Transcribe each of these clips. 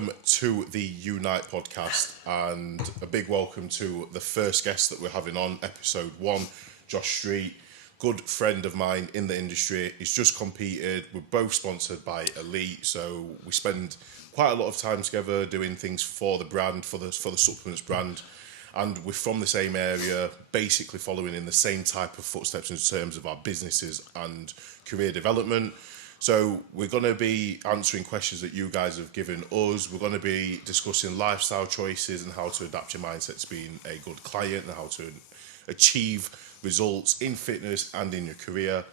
welcome to the Unite podcast, and a big welcome to the first guest that we're having on episode 1, Josh Street, good friend of mine in the industry. He's just competed. We're both sponsored by Elite, so we spend quite a lot of time together doing things for the brand, for the supplements brand, and we're from the same area, basically following in the same type of footsteps in terms of our businesses and career development. So we're going to be answering questions that you guys have given us. We're going to be discussing lifestyle choices and how to adapt your mindset to being a good client and how to achieve results in fitness and in your career.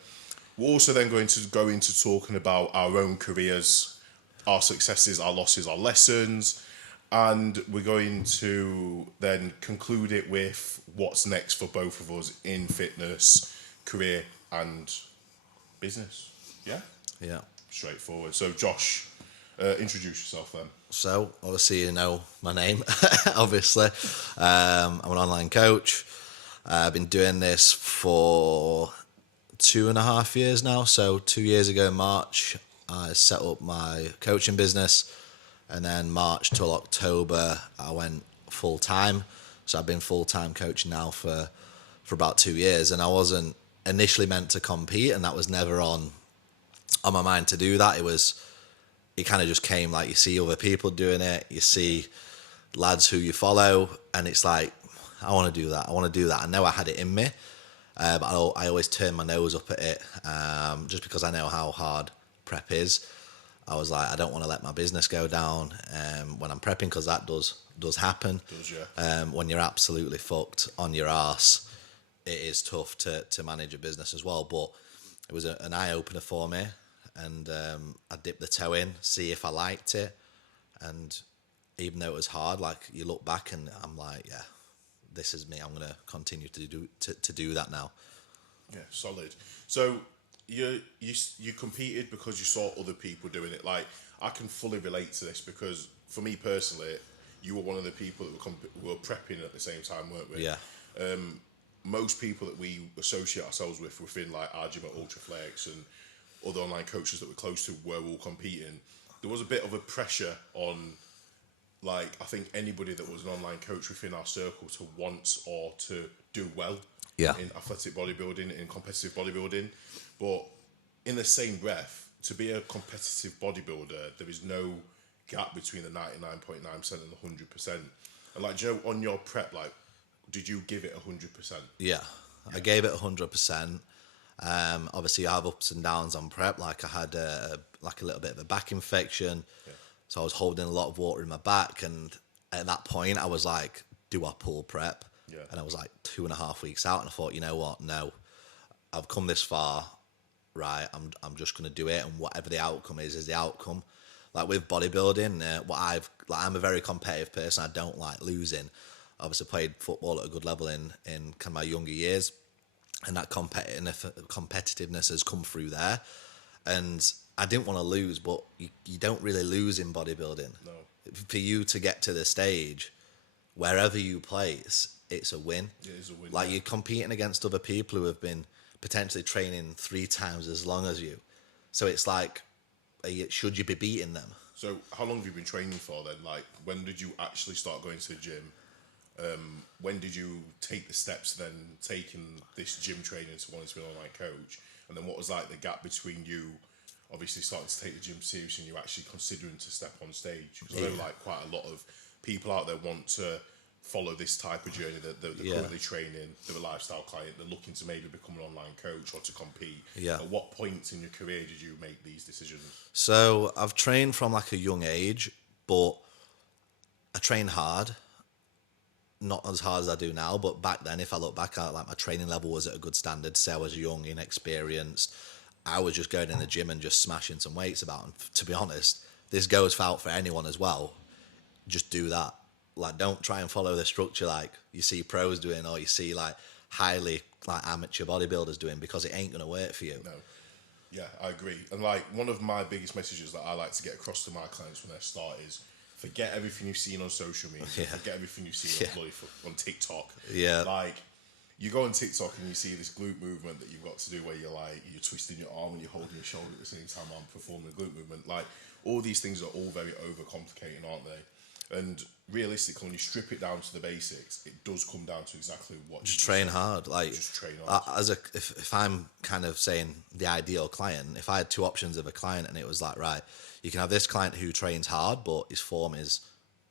We're also then going to go into talking about our own careers, our successes, our losses, our lessons, and we're going to then conclude it with what's next for both of us in fitness, career and business. Yeah? Yeah. Straightforward. So, Josh, introduce yourself then. So, obviously, you know my name, obviously. I'm an online coach. I've been doing this for 2.5 years now. So, 2 years ago in March, I set up my coaching business. And then March till October, I went full-time. So, I've been full-time coaching now for about 2 years. And I wasn't initially meant to compete, and that was never on my mind to do that. It kind of just came, like, you see other people doing it, you see lads who you follow, and it's like, I want to do that. I know I had it in me, but I always turn my nose up at it, just because I know how hard prep is. I was like, I don't want to let my business go down when I'm prepping, because that does happen. When you're absolutely fucked on your arse, it is tough to manage a business as well. But it was an eye-opener for me. And I dipped the toe in, see if I liked it. And even though it was hard, like, you look back and I'm like, yeah, this is me. I'm going to continue to do that now. Yeah, solid. So you competed because you saw other people doing it. Like, I can fully relate to this because for me personally, you were one of the people that were prepping at the same time, weren't we? Yeah. Most people that we associate ourselves with within, like, our gym at Ultraflex and other online coaches that we're close to were all competing, there was a bit of a pressure on, like, I think anybody that was an online coach within our circle to want or to do well in athletic bodybuilding, in competitive bodybuilding. But in the same breath, to be a competitive bodybuilder, there is no gap between the 99.9% and the 100%. And, like, do you know, on your prep, like, did you give it 100%? Yeah, I gave it 100%. Obviously, you have ups and downs on prep. Like, I had a little bit of a back infection, so I was holding a lot of water in my back. And at that point, I was like, "Do I pull prep?" Yeah. And I was like 2.5 weeks out, and I thought, you know what? No, I've come this far, right? I'm just gonna do it, and whatever the outcome is the outcome. Like, with bodybuilding, I'm a very competitive person. I don't like losing. Obviously, played football at a good level in kind of my younger years. And that competitiveness has come through there. And I didn't want to lose, but you don't really lose in bodybuilding. No. For you to get to the stage, wherever you place, it's a win. It is a win. Like, you're competing against other people who have been potentially training 3 times as long as you. So it's like, should you be beating them? So how long have you been training for then? Like, when did you actually start going to the gym? When did you take the steps then, taking this gym training to wanting to be an online coach? And then what was, like, the gap between you obviously starting to take the gym seriously and you actually considering to step on stage? Because I know, like, quite a lot of people out there want to follow this type of journey. They're currently training, they're a lifestyle client, they're looking to maybe become an online coach or to compete. Yeah. At what points in your career did you make these decisions? So I've trained from, like, a young age, but I train hard. Not as hard as I do now, but back then, if I look back at, like, my training level was at a good standard. Say I was young, inexperienced. I was just going in the gym and just smashing some weights about. And to be honest, this goes out for anyone as well. Just do that. Like, don't try and follow the structure like you see pros doing or you see, like, highly, like, amateur bodybuilders doing, because it ain't going to work for you. No. Yeah, I agree. And, like, one of my biggest messages that I like to get across to my clients when they start is, forget everything you've seen on social media. Forget everything you've seen on TikTok. Yeah. Like, you go on TikTok and you see this glute movement that you've got to do where you're twisting your arm and you're holding your shoulder at the same time while performing a glute movement. Like, all these things are all very overcomplicating, aren't they? And realistically, when you strip it down to the basics, it does come down to exactly what Just train hard. Like, just train hard. if I'm kind of saying the ideal client, if I had two options of a client and it was like, right, you can have this client who trains hard, but his form is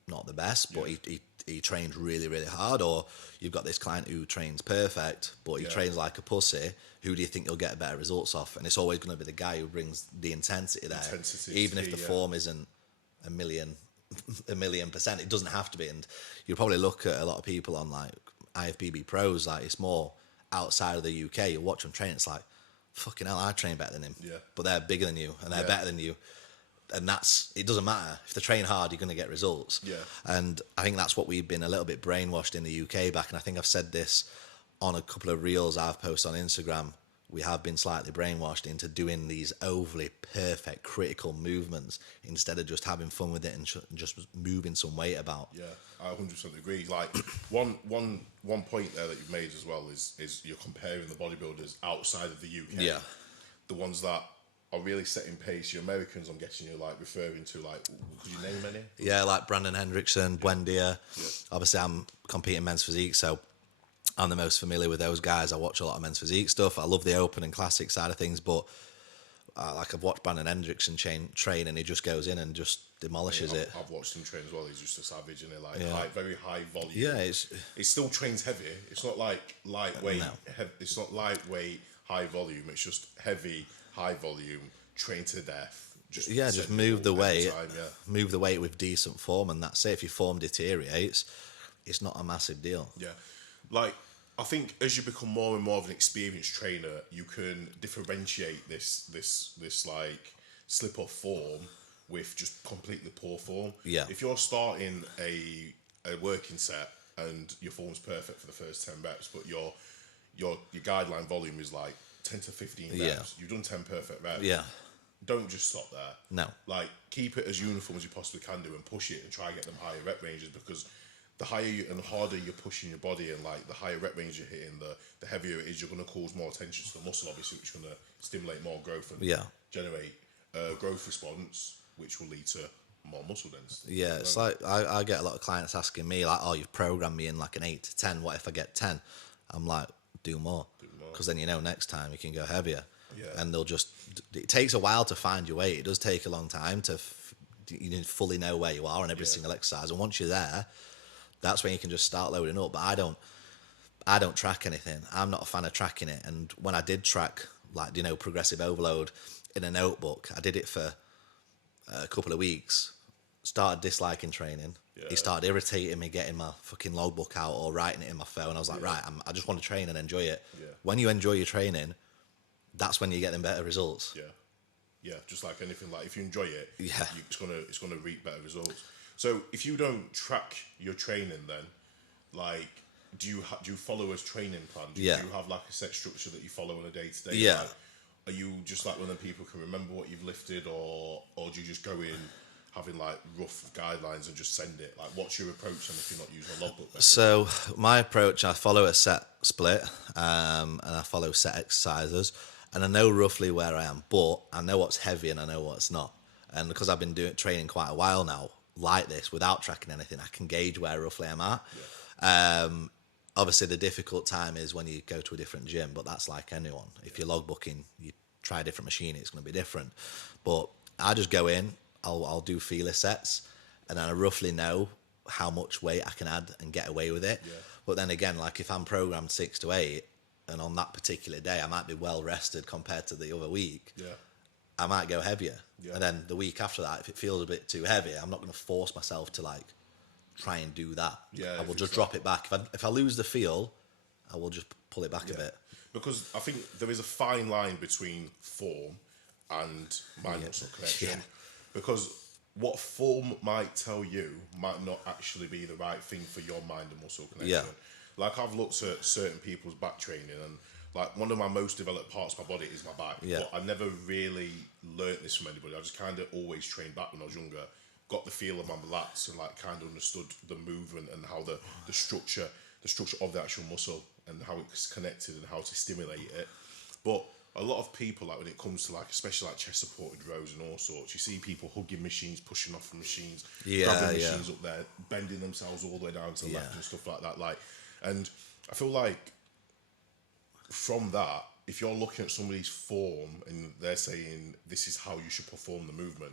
not the best, but he trains really, really hard, or you've got this client who trains perfect, but he trains like a pussy, who do you think you'll get better results off? And it's always going to be the guy who brings the intensity there, even if the form isn't a million %. It doesn't have to be. And you probably look at a lot of people on like IFBB pros, like it's more outside of the UK. You watch them train, it's like, fucking hell, I train better than him. Yeah. But they're bigger than you and they're better than you. And it doesn't matter. If they train hard, you're going to get results. Yeah. And I think that's what we've been a little bit brainwashed in the UK back. And I think I've said this on a couple of reels I've posted on Instagram. We have been slightly brainwashed into doing these overly perfect, critical movements instead of just having fun with it and just moving some weight about. Yeah, I 100% agree. Like one point there that you've made as well is you're comparing the bodybuilders outside of the UK. Yeah. The ones that are really setting pace. Your Americans, I'm guessing you're like referring to, like, could you name any? Yeah, like Brandon Hendrickson, Buendia. Yeah. Obviously, I'm competing men's physique, so I'm the most familiar with those guys. I watch a lot of men's physique stuff. I love the open and classic side of things, but like I've watched Brandon Hendrickson train, and he just goes in and just demolishes it. I've watched him train as well. He's just a savage, and like very high volume. Yeah, it still trains heavy. It's not like lightweight. No. It's not lightweight, high volume. It's just heavy, high volume, train to death. Just move the weight. Move the weight with decent form, and that's it. If your form deteriorates, it's not a massive deal. Yeah, like I think as you become more and more of an experienced trainer, you can differentiate this like slip off form with just completely poor form. Yeah. If you're starting a working set and your form's perfect for the first 10 reps, but your guideline volume is like 10 to 15 reps, you've done 10 perfect reps. Yeah. Don't just stop there. No. Like, keep it as uniform as you possibly can do and push it and try and get them higher rep ranges, because the higher and harder you're pushing your body and like the higher rep range you're hitting, the heavier it is, you're going to cause more attention to the muscle, obviously, which is going to stimulate more growth and generate growth response, which will lead to more muscle density. Yeah, it's like I get a lot of clients asking me like, oh, you've programmed me in like an 8 to 10. What if I get 10? I'm like, do more. Because then next time you can go heavier. Yeah. And it takes a while to find your weight. It does take a long time to fully know where you are on every single exercise. And once you're there, that's when you can just start loading up. But I don't track anything. I'm not a fan of tracking it. And when I did track, like, progressive overload in a notebook, I did it for a couple of weeks, started disliking training. Yeah. It started irritating me getting my fucking logbook out or writing it in my phone. I was like, right, I just want to train and enjoy it. Yeah. When you enjoy your training, that's when you get them better results. Yeah. Yeah, just like anything, like if you enjoy it, it's gonna reap better results. So if you don't track your training, then like, do you follow a training plan? Do you have like a set structure that you follow on a day to day? Yeah. Like, are you just like one of the people who can remember what you've lifted, or do you just go in having like rough guidelines and just send it? Like, what's your approach if you're not using a logbook? So my approach, I follow a set split, and I follow set exercises, and I know roughly where I am, but I know what's heavy and I know what's not. And because I've been training quite a while now, like this, without tracking anything, I can gauge where roughly I'm at. Yeah. Obviously, the difficult time is when you go to a different gym, but that's like anyone. If you're logbooking, you try a different machine, it's going to be different. But I just go in, I'll do feeler sets, and then I roughly know how much weight I can add and get away with it. Yeah. But then again, like if I'm programmed 6 to 8, and on that particular day I might be well rested compared to the other week, I might go heavier. Yeah. And then the week after that, if it feels a bit too heavy, I'm not going to force myself to like try and do that. Yeah, I will just drop it back. If I lose the feel, I will just pull it back a bit. Because I think there is a fine line between form and mind-muscle connection. Yeah. Because what form might tell you might not actually be the right thing for your mind and muscle connection. Yeah. Like, I've looked at certain people's back training, and like one of my most developed parts of my body is my back. Yeah. But I never really learnt this from anybody. I just kind of always trained back when I was younger, got the feel of my lats, and like kind of understood the movement and how the structure of the actual muscle and how it's connected and how to stimulate it. But a lot of people, like when it comes to like, especially like chest supported rows and all sorts, you see people hugging machines, pushing off from machines, grabbing machines up there, bending themselves all the way down to the left and stuff like that. Like, and I feel like from that, if you're looking at somebody's form and they're saying this is how you should perform the movement,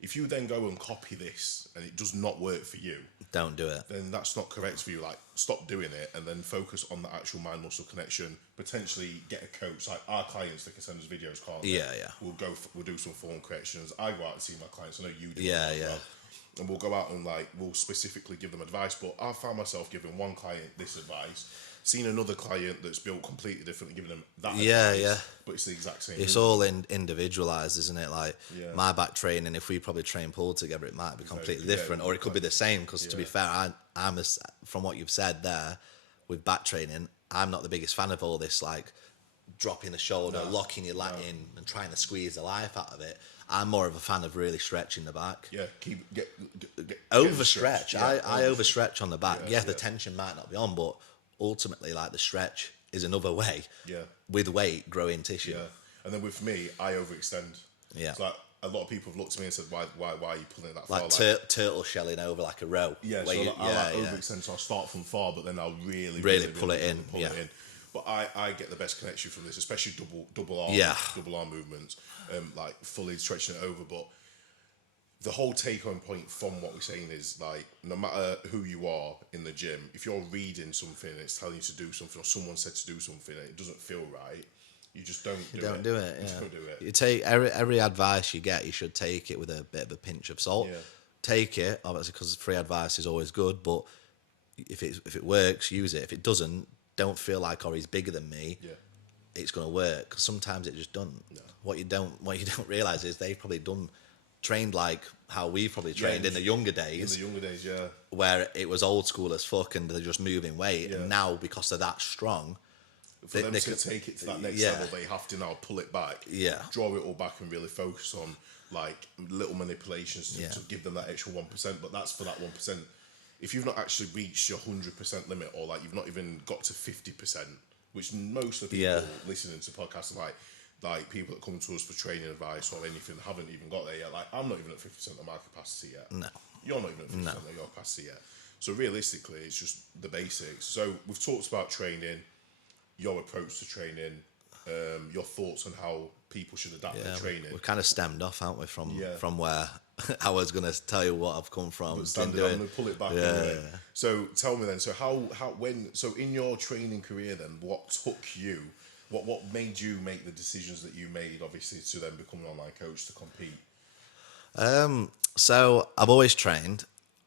if you then go and copy this and it does not work for you, don't do it. then that's not correct for you. Like, stop doing it and then focus on the actual mind muscle connection. Potentially get a coach. Like our clients, they can send us videos, can't they? Yeah. We'll do some form corrections. I go out and see my clients. I know you do. Yeah. Well. And we'll go out and like we'll specifically give them advice. But I found myself giving one client this advice, seeing another client that's built completely differently, giving them that advice, but it's the exact same. It's all individualized, isn't it? Like my back training, if we probably train pulled together, it might be completely different, or it could be the same. Because to be fair, from what you've said there, with back training, I'm not the biggest fan of all this like dropping the shoulder, locking your lat in, and trying to squeeze the life out of it. I'm more of a fan of really stretching the back. Yeah, get overstretch. I overstretch on the back. The tension might not be on, but ultimately, like the stretch is another way. Yeah. With weight growing tissue. Yeah. And then with me, I overextend. Yeah. So like a lot of people have looked at me and said, "Why are you pulling that like far?" Turtle shelling over like a row. Yeah. So I overextend, so I'll start from far, but then I'll really pull it in. But I get the best connection from this, especially double arm movements, like fully stretching it over. But the whole take-home point from what we're saying is like, no matter who you are in the gym, if you're reading something and it's telling you to do something, or someone said to do something and it doesn't feel right, you just don't do it. Don't do it. You don't do it. You take every advice you get, you should take it with a bit of a pinch of salt. Yeah. Take it, obviously, because free advice is always good. But if it works, use it. If it doesn't, don't feel like, oh, he's bigger than me. Yeah. It's gonna work, because sometimes it just doesn't. No. What you don't realize is they've probably trained like how we probably trained in the younger days. Where it was old school as fuck and they're just moving weight. And now, because they're that strong, for them to take it to that next level, they have to now pull it back, draw it all back, and really focus on like little manipulations to give them that extra 1%. But that's for that 1%. If you've not actually reached your 100% limit, or like you've not even got to 50%, which most of the people listening to podcasts are like people that come to us for training advice or anything haven't even got there yet. Like, I'm not even at 50% of my capacity yet. No. You're not even at 50% of your capacity yet. So realistically, it's just the basics. So we've talked about training, your approach to training, your thoughts on how people should adapt their training. We've kind of stemmed off, haven't we, from where I was going to tell you what I've come from. But I'm going to pull it back anyway. So tell me then, so in your training career then, what took you, what made you make the decisions that you made, obviously, to then become an online coach to compete? So I've always trained.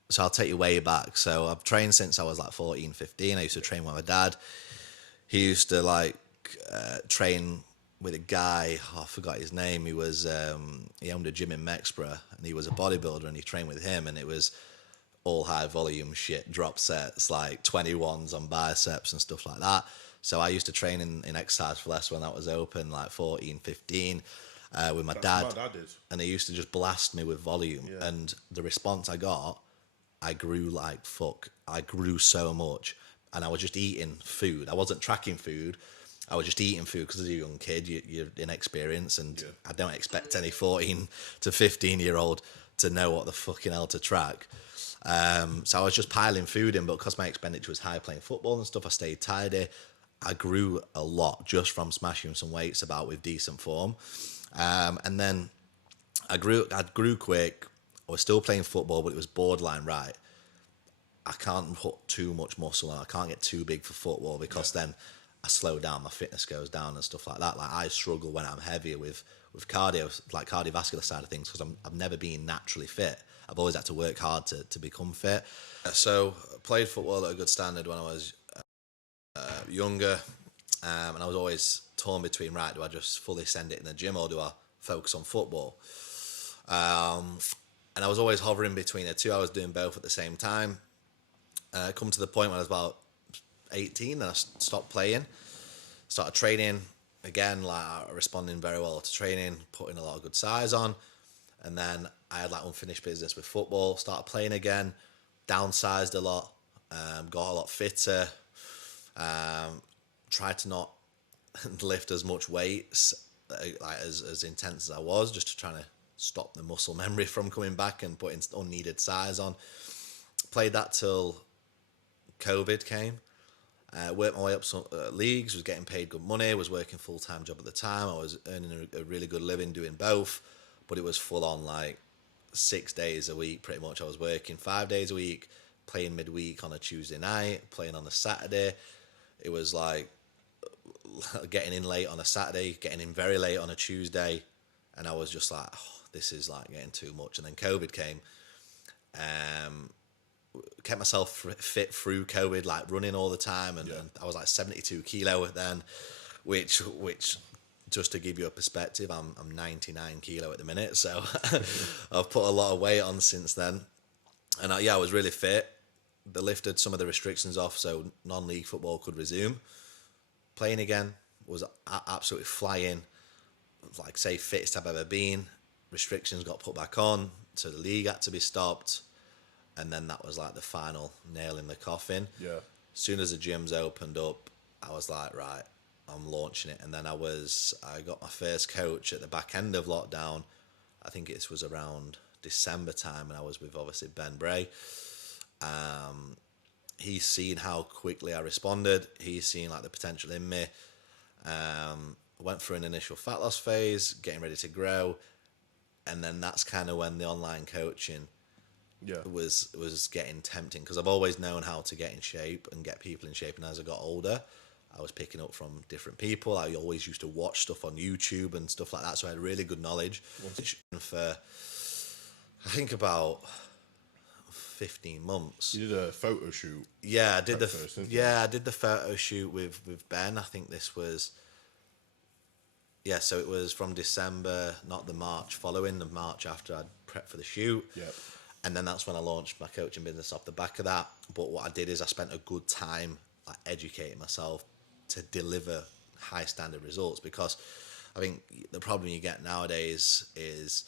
So I'll take you way back. So I've trained since I was like 14, 15. I used to train with my dad. He used to like train with a guy, I forgot his name. He was he owned a gym in Mexborough, and he was a bodybuilder, and he trained with him, and it was all high volume shit, drop sets, like 21s on biceps and stuff like that. So I used to train in Exercise for Less when that was open, like 14, 15, with my dad. My dad did. And he used to just blast me with volume. Yeah. And the response I got, I grew like fuck. I grew so much. And I was just eating food. I wasn't tracking food. I was just eating food because as a young kid, you're inexperienced. And I don't expect any 14 to 15-year-old to know what the fucking hell to track. So I was just piling food in, but because my expenditure was high playing football and stuff, I stayed tidy. I grew a lot just from smashing some weights about with decent form. And then I grew quick. I was still playing football, but it was borderline right. I can't put too much muscle on. I can't get too big for football because then I slow down, my fitness goes down and stuff like that. Like I struggle when I'm heavier with cardio, like cardiovascular side of things, because I've never been naturally fit. I've always had to work hard to become fit. So I played football at a good standard when I was younger, and I was always torn between, right, do I just fully send it in the gym or do I focus on football? And I was always hovering between the two. I was doing both at the same time. Come to the point when I was about 18 and I stopped playing, started training again, like responding very well to training, putting a lot of good size on. And then I had like unfinished business with football, started playing again, downsized a lot, got a lot fitter, tried to not lift as much weights like as intense as I was, just to try to stop the muscle memory from coming back and putting unneeded size on. Played that till COVID came. Worked my way up some leagues, was getting paid good money, was working full-time job at the time. I was earning a really good living doing both, but it was full on like 6 days a week pretty much. I was working 5 days a week, playing midweek on a Tuesday night, playing on a Saturday. It was like getting in late on a Saturday, getting in very late on a Tuesday, and I was just like, oh, this is like getting too much. And then COVID came. Kept myself fit through COVID, like running all the time, and I was like 72 kilo then, which just to give you a perspective, I'm 99 kilo at the minute, so I've put a lot of weight on since then, and I was really fit. They lifted some of the restrictions off, so non-league football could resume. Playing again was absolutely flying, like say fittest I've ever been. Restrictions got put back on, so the league had to be stopped. And then that was like the final nail in the coffin. Yeah. As soon as the gyms opened up, I was like, right, I'm launching it. And then I got my first coach at the back end of lockdown. I think it was around December time, and I was with obviously Ben Bray. He's seen how quickly I responded. He's seen like the potential in me. Went through an initial fat loss phase, getting ready to grow. And then that's kind of when the online coaching was getting tempting, because I've always known how to get in shape and get people in shape, and as I got older I was picking up from different people. I always used to watch stuff on YouTube and stuff like that, so I had really good knowledge. For I think about 15 months. You did a photo shoot. Yeah, I did I did the photo shoot with Ben. I think this was so it was from December, not the March following, the March after I'd prepped for the shoot. Yeah. And then that's when I launched my coaching business off the back of that. But what I did is I spent a good time like educating myself to deliver high standard results, because I think the problem you get nowadays is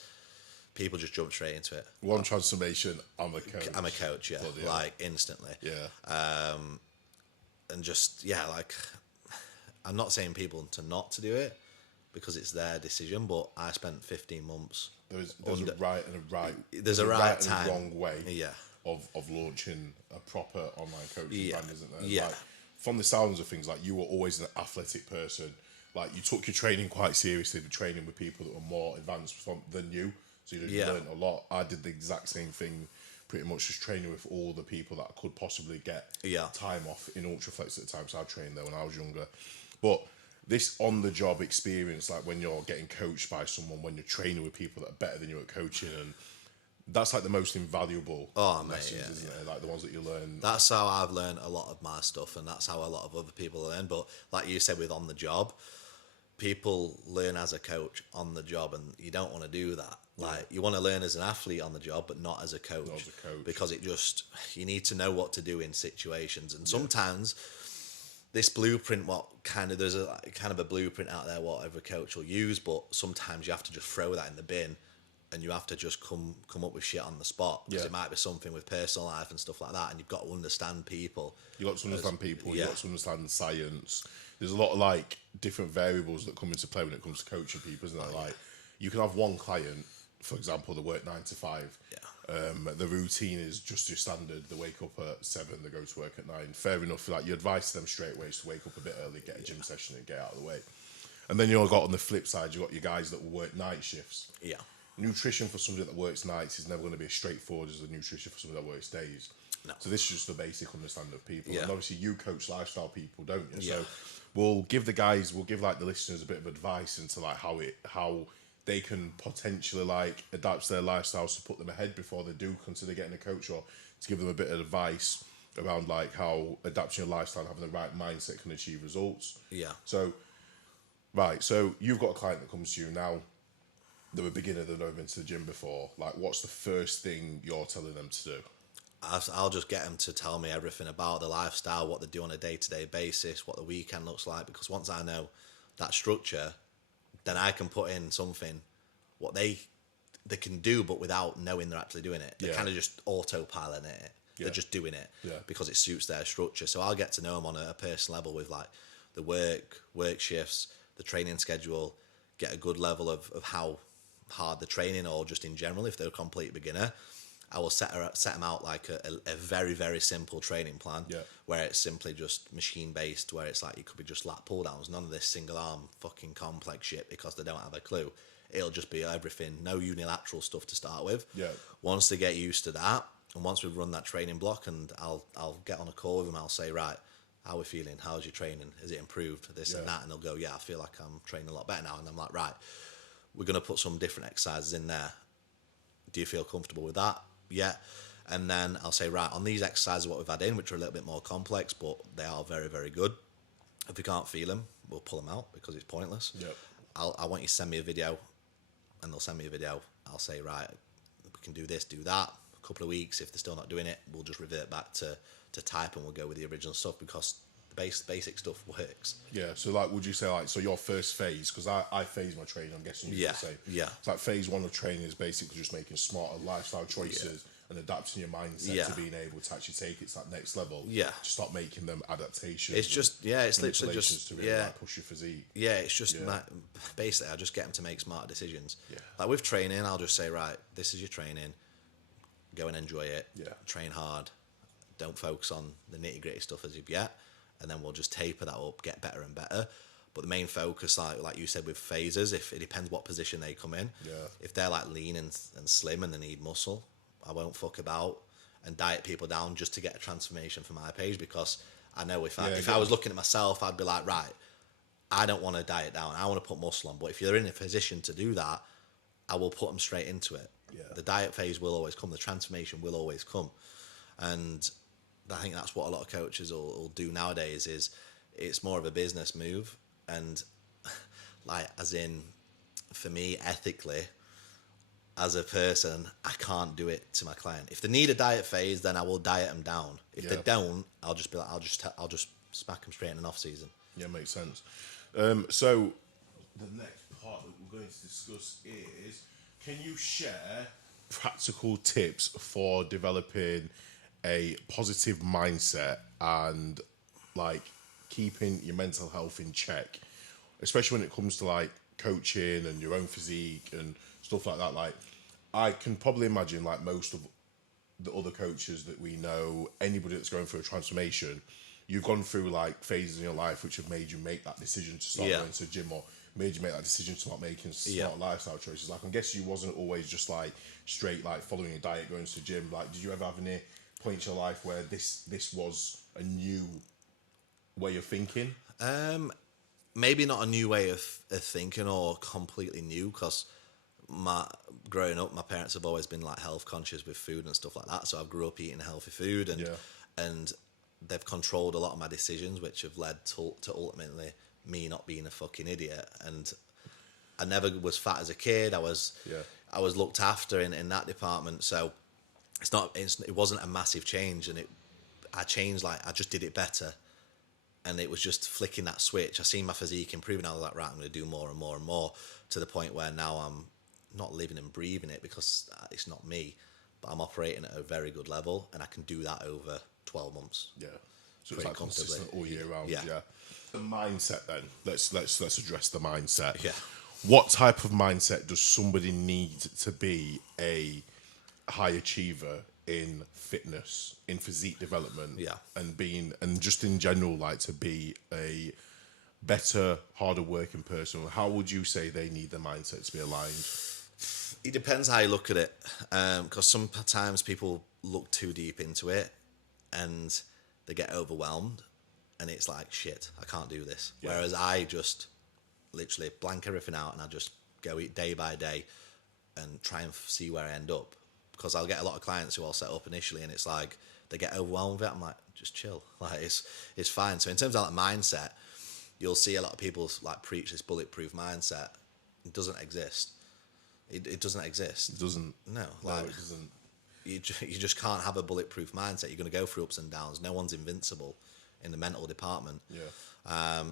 people just jump straight into it. One transformation, I'm a coach. I'm a coach, yeah. Like instantly. Yeah. And just, like, I'm not saying people to do it, because it's their decision, but I spent 15 months. There's a right and a right. There's a right time. And a wrong way. Yeah. Of launching a proper online coaching brand, isn't there? Yeah. Like, from the sounds of things, like you were always an athletic person. Like you took your training quite seriously, the training with people that were more advanced than you. So you learned a lot. I did the exact same thing, pretty much just training with all the people that I could possibly get time off in Ultraflex at the time. So I trained there when I was younger. But this on-the-job experience, like when you're getting coached by someone, when you're training with people that are better than you at coaching, and that's like the most invaluable lessons, isn't it? Like the ones that you learn. That's how I've learned a lot of my stuff, and that's how a lot of other people learn. But like you said, with on the job, people learn as a coach on the job, and you don't want to do that. Like you want to learn as an athlete on the job, but not as a coach. Not as a coach. Because you need to know what to do in situations, and sometimes this blueprint, there's a kind of a blueprint out there what every coach will use, but sometimes you have to just throw that in the bin, and you have to just come up with shit on the spot, because it might be something with personal life and stuff like that, and you've got to understand people. You've got to understand people. You've got to understand science. There's a lot of like different variables that come into play when it comes to coaching people, isn't there? You can have one client, for example, they work 9 to 5. The routine is just your standard. They wake up at 7, they go to work at 9. Fair enough. Like your advice to them straight away is to wake up a bit early, get a gym session, and get out of the way. And then you've got on the flip side, you've got your guys that will work night shifts. Yeah. Nutrition for somebody that works nights is never going to be as straightforward as the nutrition for somebody that works days. No. So this is just the basic understanding of people. Yeah. And obviously you coach lifestyle people, don't you? Yeah. So we'll give like the listeners a bit of advice into like how they can potentially like adapt their lifestyles to put them ahead before they do consider getting a coach, or to give them a bit of advice around like how adapting your lifestyle and having the right mindset can achieve results. Yeah. So you've got a client that comes to you now. They're a beginner, they've never been to the gym before. Like, what's the first thing you're telling them to do? I'll just get them to tell me everything about the lifestyle, what they do on a day-to-day basis, what the weekend looks like, because once I know that structure, then I can put in something what they can do, but without knowing they're actually doing it. They're kind of just autopiloting it. They're just doing it because it suits their structure. So I'll get to know them on a personal level with like the work shifts, the training schedule, get a good level of how hard the training, or just in general, if they're a complete beginner, I will set them out like a very, very simple training plan, where it's simply just machine based, where it's like, it could be just lat pull downs, none of this single arm fucking complex shit because they don't have a clue. It'll just be everything, no unilateral stuff to start with. Once they get used to that, and once we've run that training block, and I'll get on a call with them, I'll say, right, how are we feeling? How's your training? Is it improved? This and that. And they'll go, yeah, I feel like I'm training a lot better now. And I'm like, right, we're going to put some different exercises in there. Do you feel comfortable with that? Yeah. And then I'll say, right, on these exercises, what we've had in, which are a little bit more complex, but they are very, very good. If we can't feel them, we'll pull them out because it's pointless. I want you to send me a video, and they'll send me a video. I'll say, right, we can do this, do that. A couple of weeks, if they're still not doing it, we'll just revert back to type, and we'll go with the original stuff, because the basic stuff works. So like, would you say, like, so your first phase, because I phase my training, I'm guessing you do the same. It's like phase one of training is basically just making smarter lifestyle choices and adapting your mindset to being able to actually take it to that next level. To stop making them adaptations. It's just, it's literally just to really like push your physique. It's just basically, I just get them to make smarter decisions. Like with training, I'll just say, right, this is your training, go and enjoy it. Train hard, don't focus on the nitty gritty stuff as of yet, and then we'll just taper that up, get better and better. But the main focus, like you said with phases, if it depends what position they come in. If they're like lean and slim and they need muscle, I won't fuck about and diet people down just to get a transformation for my page, because I know if I was looking at myself, I'd be like, right, I don't want to diet down, I want to put muscle on. But if you're in a position to do that, I will put them straight into it. The diet phase will always come, the transformation will always come. And I think that's what a lot of coaches will do nowadays, is it's more of a business move. And like, as in, for me, ethically, as a person, I can't do it to my client. If they need a diet phase, then I will diet them down. If they don't, I'll just be like, I'll just smack them straight in an off season. Makes sense. So the next part that we're going to discuss is, can you share practical tips for developing a positive mindset and like keeping your mental health in check, especially when it comes to like coaching and your own physique and stuff like that? Like, I can probably imagine, like most of the other coaches that we know, anybody that's going through a transformation, you've gone through like phases in your life which have made you make that decision to start going to the gym, or made you make that decision to start making smart lifestyle choices. Like, I guess you wasn't always just like straight like following a diet, going to the gym. Like, did you ever have any point in your life where this was a new way of thinking? Maybe not a new way of thinking, or completely new, because growing up, my parents have always been like health conscious with food and stuff like that. So I grew up eating healthy food, and they've controlled a lot of my decisions, which have led to ultimately me not being a fucking idiot. And I never was fat as a kid. I was looked after in that department. So it wasn't a massive change, and I changed, like I just did it better. And it was just flicking that switch. I seen my physique improving. I was like, right, I'm going to do more and more and more, to the point where now I'm not living and breathing it, because it's not me, but I'm operating at a very good level, and I can do that over 12 months. So it's like consistent all year round. The mindset then. Let's address the mindset. What type of mindset does somebody need to be a high achiever in fitness, in physique development, and just in general, like to be a better, harder working person? How would you say they need their mindset to be aligned? It depends how you look at it, because sometimes people look too deep into it and they get overwhelmed, and it's like, shit, I can't do this. Whereas I just literally blank everything out, and I just go day by day and try and see where I end up. Because I'll get a lot of clients who I'll set up initially, and it's like they get overwhelmed with it. I'm like, just chill, like it's fine. So in terms of like mindset, you'll see a lot of people like preach this bulletproof mindset. It doesn't exist. It doesn't exist. It doesn't. No, like, it doesn't. You just can't have a bulletproof mindset. You're going to go through ups and downs. No one's invincible in the mental department.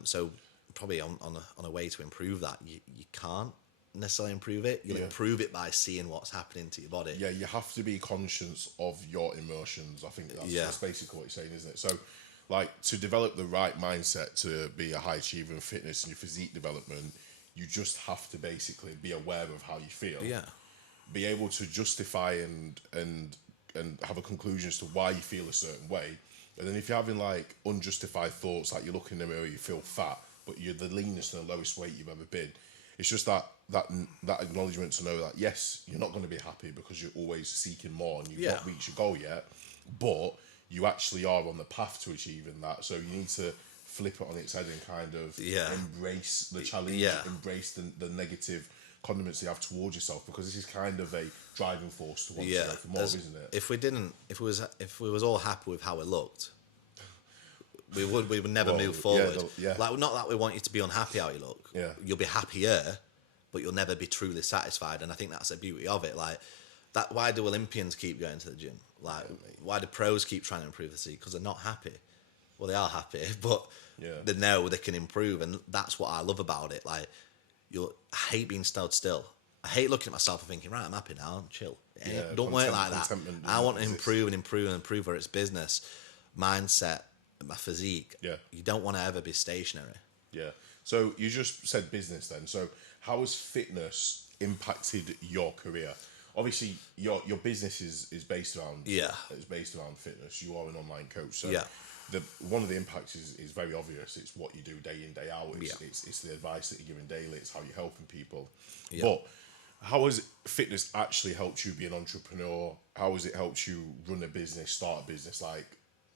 So probably on a way to improve that, you can't necessarily improve it. You'll improve it by seeing what's happening to your body. You have to be conscious of your emotions. I think that's basically what you're saying, isn't it? So, like, to develop the right mindset to be a high achiever in fitness and your physique development, You just have to basically be aware of how you feel. Yeah. Be able to justify and have a conclusion as to why you feel a certain way. And then if you're having like unjustified thoughts, like you look in the mirror, you feel fat, but you're the leanest and the lowest weight you've ever been. It's just that acknowledgement to know that yes, you're not going to be happy because you're always seeking more and you've not reached your goal yet, but you actually are on the path to achieving that. So you need to flip it on its head and kind of embrace the challenge, embrace the negative condiments you have towards yourself, because this is kind of a driving force to want to go for more, isn't it? If we was all happy with how it looked, we would never move forward. Like, not that we want you to be unhappy how you look. You'll be happier, but you'll never be truly satisfied. And I think that's the beauty of it. Like that. Why do Olympians keep going to the gym? Like, why do pros keep trying to improve the physique? Because they're not happy. Well, they are happy, but they know they can improve, and that's what I love about it. Like, I hate being stood still. I hate looking at myself and thinking, right, I'm happy now, I'm chill. Don't work like that. I want to improve and improve and improve, where it's business, mindset, my physique. You don't want to ever be stationary. So you just said business then. So how has fitness impacted your career? Obviously, your business is based around it's based around fitness. You are an online coach, so one of the impacts is very obvious. It's what you do day in, day out. It's the advice that you're giving daily. It's how you're helping people. But how has fitness actually helped you be an entrepreneur? How has it helped you run a business, start a business? Like,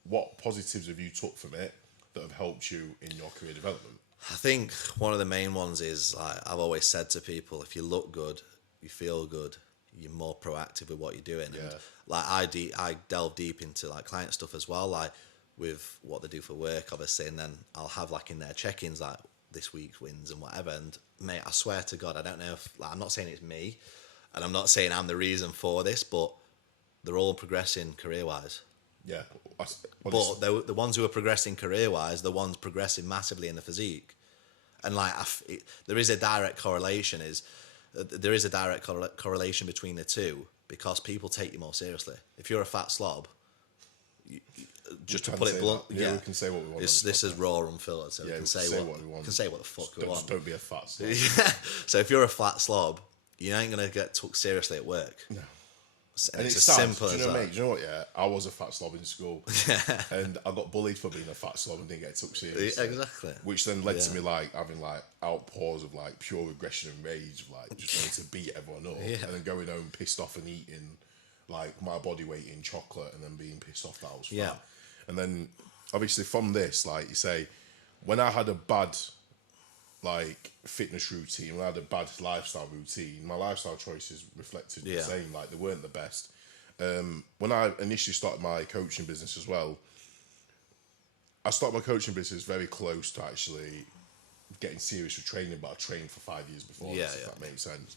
what positives have you took from it that have helped you in your career development? I think one of the main ones is, like I've always said to people, if you look good, you feel good, you're more proactive with what you're doing. And like I delve deep into like client stuff as well, like with what they do for work, obviously, and then I'll have like in their check-ins like this week's wins and whatever. And mate, I swear to God, I don't know if, like, I'm not saying it's me, and I'm not saying I'm the reason for this, but they're all progressing career-wise. But the ones who are progressing career-wise, the ones progressing massively in the physique, and like there is a direct correlation. There is a direct correlation between the two, because people take you more seriously. If you're a fat slob, just to put it blunt, we can say what we want. This is raw, unfiltered, so we can say what we want. Can say what the fuck we want. Just don't be a fat slob. So if you're a fat slob, you ain't gonna get took seriously at work. No. And it's as simple as that. Mate, do you know what? Yeah, I was a fat slob in school, and I got bullied for being a fat slob and didn't get took seriously. Exactly. Which then led to me like having like outpours of like pure aggression and rage, like just wanting to beat everyone up, and then going home pissed off and eating like my body weight in chocolate, and then being pissed off that I was fat. And then obviously from this, like you say, when I had a bad like fitness routine, when I had a bad lifestyle routine, my lifestyle choices reflected the same, like they weren't the best. When I initially started my coaching business as well, I started my coaching business very close to actually getting serious with training, but I trained for 5 years before this, if that makes sense.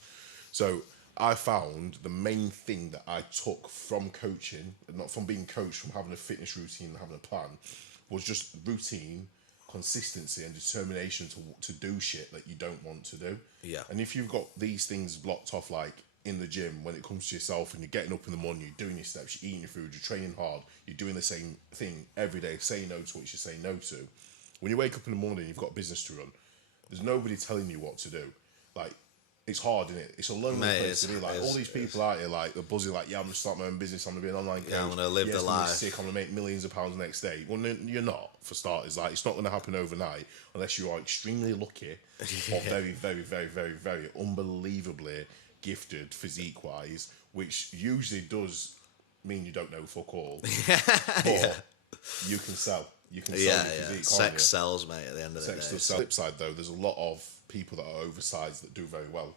So I found the main thing that I took from coaching, not from being coached, from having a fitness routine and having a plan, was just routine, consistency and determination to do shit that you don't want to do. And if you've got these things blocked off, like in the gym, when it comes to yourself and you're getting up in the morning, you're doing your steps, you're eating your food, you're training hard, you're doing the same thing every day, saying no to what you say no to. When you wake up in the morning, you've got a business to run. There's nobody telling you what to do. Like, it's hard, isn't it? It's a lonely place to be. Like, all these people out here, like, they're buzzing, like, I'm going to start my own business, I'm going to be an online coach. I'm going to live the life. Sick, I'm going to make millions of pounds the next day. Well, no, you're not, for starters. Like, it's not going to happen overnight unless you are extremely lucky or very, very, very, very, very unbelievably gifted physique-wise, which usually does mean you don't know fuck all. But you can sell. You can sell your physique, Sex sells, mate, at the end of the day. Sex does sell. On the flip side, though, there's a lot of people that are oversized that do very well.